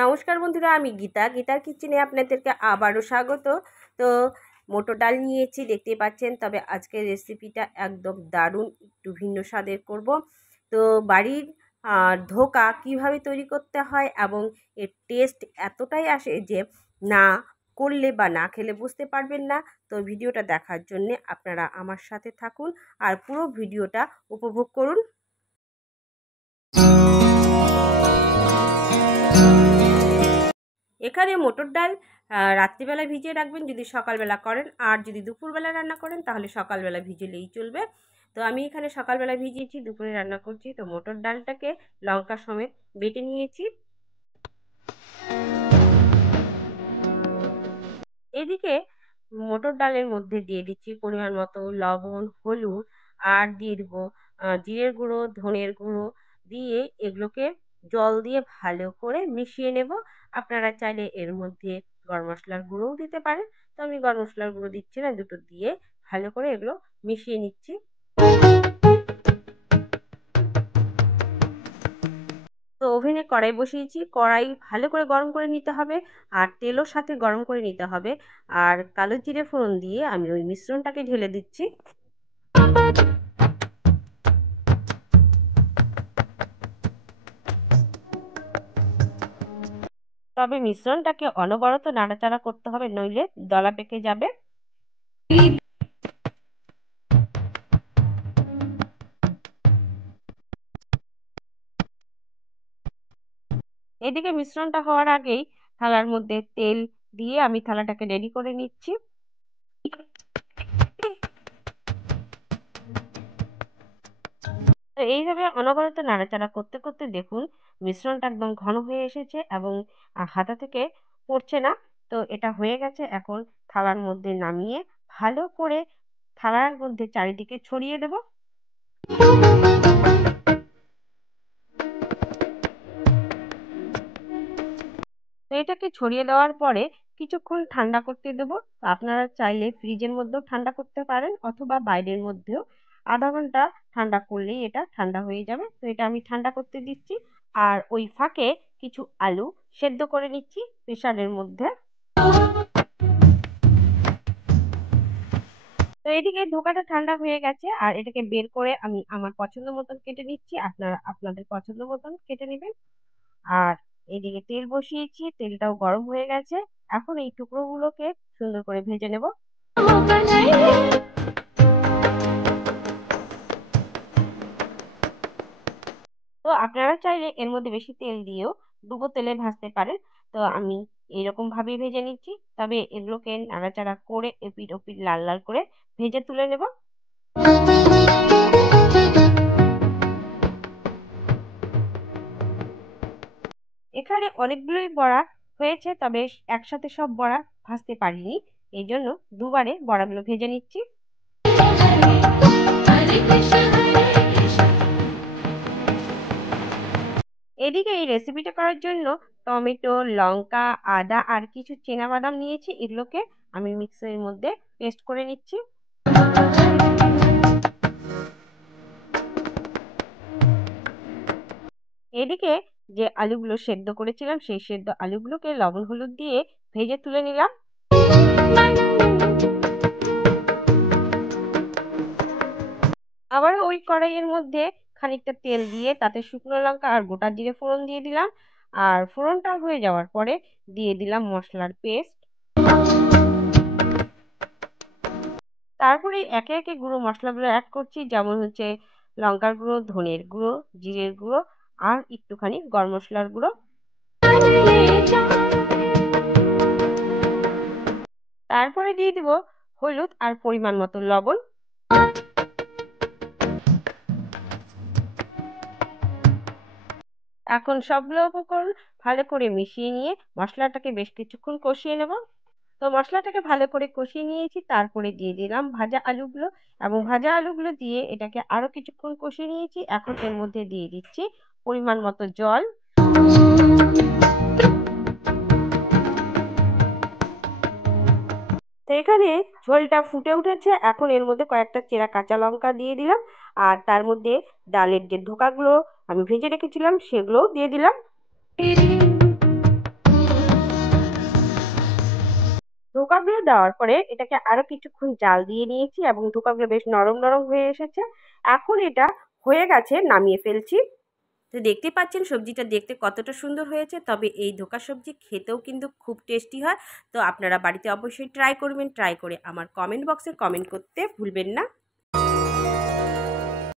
নমস্কার বন্ধুরা, আমি গীতার কিচেনে আপনাদেরকে আবারও স্বাগত। তো মটর ডাল নিয়েছি, দেখতেই পাচ্ছেন। তবে আজকের রেসিপিটা একদম দারুণ, একটু ভিন্ন স্বাদের করব। তো বাড়ির ধোকা কিভাবে তৈরি করতে হয় এবং এর টেস্ট এতটাই আসে যে না করলে বা না খেলে বুঝতে পারবেন না। তো ভিডিওটা দেখার জন্যে আপনারা আমার সাথে থাকুন আর পুরো ভিডিওটা উপভোগ করুন। এখানে মটর ডাল রাত্রিবেলা ভিজিয়ে রাখবেন যদি সকালবেলা করেন, আর যদি দুপুরবেলা রান্না করেন তাহলে সকালবেলা ভিজলেই চলবে। তো আমি এখানে সকালবেলা ভিজিয়েছি, দুপুরে রান্না করছি। তো মটর ডালটাকে লঙ্কা সমেত বেটে নিয়েছি। এদিকে মটর ডালের মধ্যে দিয়ে দিচ্ছি পরিমাণ মতো লবণ, হলুদ, আর দিয়ে দেবো জিরের গুঁড়ো, ধনের গুঁড়ো দিয়ে এগুলোকে জল দিয়ে ভালো করে মিশিয়ে নেব। আপনারা চাইলে এর মধ্যে গরম মশলার গুঁড়োও দিতে পারেন। তো আমি গরম মশলার গুঁড়ো দিচ্ছি না, দুটো দিয়ে ভালো করে এগুলো মিশিয়ে নিচ্ছি। তো ওভেনে কড়াই বসিয়েছি, কড়াই ভালো করে গরম করে নিতে হবে আর তেলও সাথে গরম করে নিতে হবে। আর কালো জিরে ফোড়ন দিয়ে আমি ওই মিশ্রণটাকে ঢেলে দিচ্ছি। তবে মিশ্রণটাকে অনবরত নাড়াচাড়া করতে হবে, নইলে দলা পেকে যাবে। এদিকে মিশ্রণটা হওয়ার আগেই থালার মধ্যে তেল দিয়ে আমি থালাটাকে রেডি করে নিচ্ছি। তো এইভাবে অনবরত নাড়াচাড়া করতে করতে দেখুন মিশ্রণটা একদম ঘন হয়ে এসেছে এবং হাতা থেকে পড়ছে না। তো এটা হয়ে গেছে। এখন থালার মধ্যে নামিয়ে ভালো করে থালার মধ্যে চারিদিকে ছড়িয়ে দেব। তো এটাকে ছড়িয়ে দেওয়ার পরে কিছুক্ষণ ঠান্ডা করতে দেব। আপনারা চাইলে ফ্রিজের মধ্যেও ঠান্ডা করতে পারেন অথবা বাইরের মধ্যেও। আধা ঘন্টা ঠান্ডা করলেই এটা ঠান্ডা হয়ে যাবে। তো এটা আমি ঠান্ডা করতে দিচ্ছি। আর ওই ফাঁকে কিছু আলু সেদ্ধ করে নিচ্ছি প্রেসারের মধ্যে। তো এদিকে ধোকাটা ঠান্ডা হয়ে গেছে আর এটাকে বের করে আমি আমার পছন্দ মতন কেটে নিচ্ছি। আপনারা আপনাদের পছন্দ মতন কেটে নেবেন। আর এদিকে তেল বসিয়েছি, তেলটাও গরম হয়ে গেছে। এখন এই টুকরোগুলোকে সুন্দর করে ভেজে নেব। তো আপনারা চাইলে এর মধ্যে বেশি তেল দিয়েও ডুবো তেলে ভাজতে পারেন। তো আমি এইরকম ভাবেই ভেজে নিচ্ছি। তবে এগুলোকে নাড়াচাড়া করে এপিঠ ওপিঠ লাল লাল করে ভেজে তুলে নেব। এখানে অনেকগুলোই বড়া হয়েছে, তবে একসাথে সব বড়া ভাজতে পারিনি। এই জন্য দুবারে বড়াগুলো ভেজে নিচ্ছি। এদিকে এই রেসিপিটা করার জন্য টমেটো, লঙ্কা, আদা আর কিছু বাদাম নিয়েছি। এগুলোকে আমি মিক্সারের মধ্যে পেস্ট করে নিচ্ছি। এদিকে যে আলুগুলো সেদ্ধ করেছিলাম সেই সেদ্ধ আলুগুলোকে লবণ হলুদ দিয়ে ভেজে তুলে নিলাম। আবার ওই কড়াইয়ের মধ্যে খানিকটা তেল দিয়ে তাতে শুকনো লঙ্কা আর গোটা জিরে ফোড়ন দিয়ে দিলাম। আর ফোড়নটা হয়ে যাওয়ার পরে দিয়ে দিলাম মশলার পেস্ট। তারপরে একে একে গুঁড়ো মশলাগুলো অ্যাড করছি, যেমন হচ্ছে লঙ্কার গুঁড়ো, ধনের গুঁড়ো, জিরের গুঁড়ো আর একটুখানি গরম মশলার গুঁড়ো। তারপরে দিয়ে দিব হলুদ আর পরিমাণ মতো লবণ। এখন সবগুলো উপকরণ ভালো করে মিশিয়ে নিয়ে মশলাটাকে বেশ কিছুক্ষণ কষিয়ে নেব। তো মশলাটাকে ভালো করে কষিয়ে নিয়েছি, তারপরে দিয়ে দিলাম ভাজা আলুগুলো এবং ভাজা আলুগুলো দিয়ে এটাকে আরো কিছুক্ষণ কষিয়ে নিয়েছি। এখন এর মধ্যে দিয়ে দিচ্ছি পরিমাণ মতো জল। তো এখানে ঝোলটা ফুটে উঠেছে। এখন এর মধ্যে কয়েকটা চেরা কাঁচা লঙ্কা দিয়ে দিলাম আর তার মধ্যে ডালের যে ধোকাগুলো আমি ভেজে রেখেছিলাম সেগুলোও দিয়ে দিলাম। ধোকাগুলো দেওয়ার পরে এটাকে আরো কিছুক্ষণ জাল দিয়ে নিয়েছি এবং ধোকাগুলো বেশ নরম নরম হয়ে এসেছে। এখন এটা হয়ে গেছে, নামিয়ে ফেলছি। তো দেখতে পাচ্ছেন সবজিটা দেখতে কতটা সুন্দর হয়েছে, তবে এই ধোকা সবজি খেতেও কিন্তু খুব টেস্টি হয়। তো আপনারা বাড়িতে অবশ্যই ট্রাই করবেন, ট্রাই করে আমার কমেন্ট বক্সে কমেন্ট করতে ভুলবেন না।